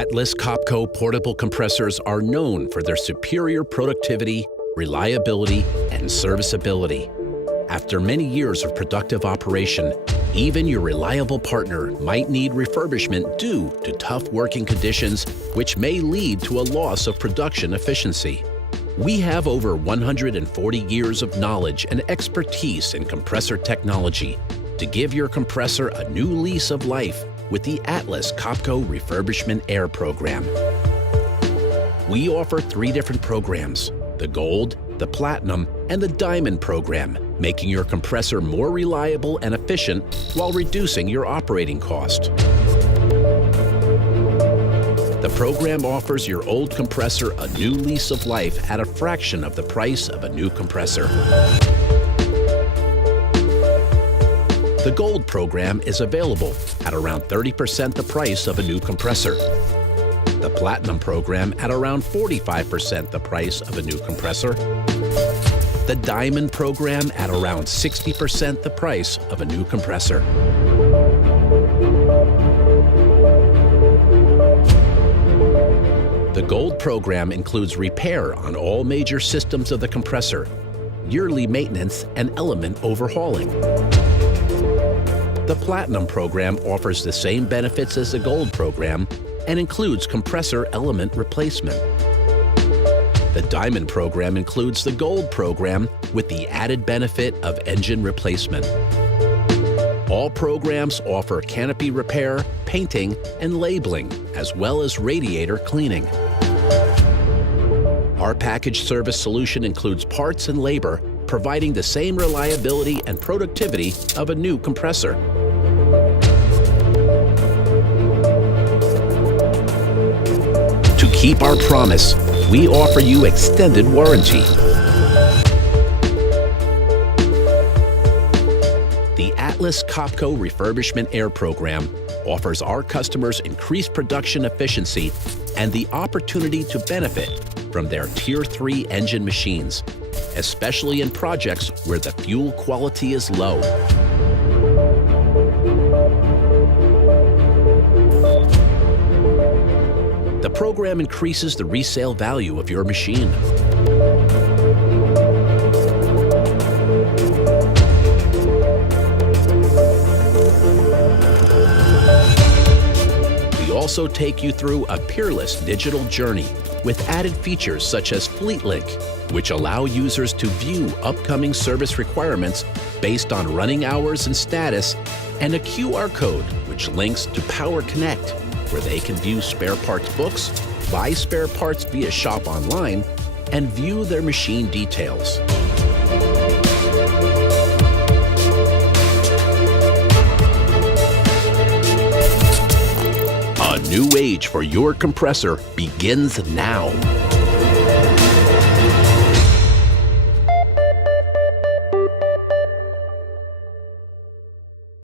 Atlas Copco portable compressors are known for their superior productivity, reliability, and serviceability. After many years of productive operation, even your reliable partner might need refurbishment due to tough working conditions, which may lead to a loss of production efficiency. We have over 140 years of knowledge and expertise in compressor technology to give your compressor a new lease of life with the Atlas Copco Refurbishment Air Program. We offer 3 different programs: the Gold, the Platinum, and the Diamond program, making your compressor more reliable and efficient while reducing your operating cost. The program offers your old compressor a new lease of life at a fraction of the price of a new compressor. The Gold program is available at around 30% the price of a new compressor. The Platinum program at around 45% the price of a new compressor. The Diamond program at around 60% the price of a new compressor. The Gold program includes repair on all major systems of the compressor, yearly maintenance, and element overhauling. The Platinum program offers the same benefits as the Gold program and includes compressor element replacement. The Diamond program includes the Gold program with the added benefit of engine replacement. All programs offer canopy repair, painting, and labeling, as well as radiator cleaning. Our package service solution includes parts and labor, providing the same reliability and productivity of a new compressor. To keep our promise, we offer you extended warranty. The Atlas Copco Refurbishment Air Program offers our customers increased production efficiency and the opportunity to benefit from their Tier 3 engine machines, especially in projects where the fuel quality is low. The program increases the resale value of your machine. We also take you through a peerless digital journey with added features such as Fleet Link, which allow users to view upcoming service requirements based on running hours and status, and a QR code which links to Power Connect, where they can view spare parts books, buy spare parts via Shop Online, and view their machine details. A new age for your compressor begins now.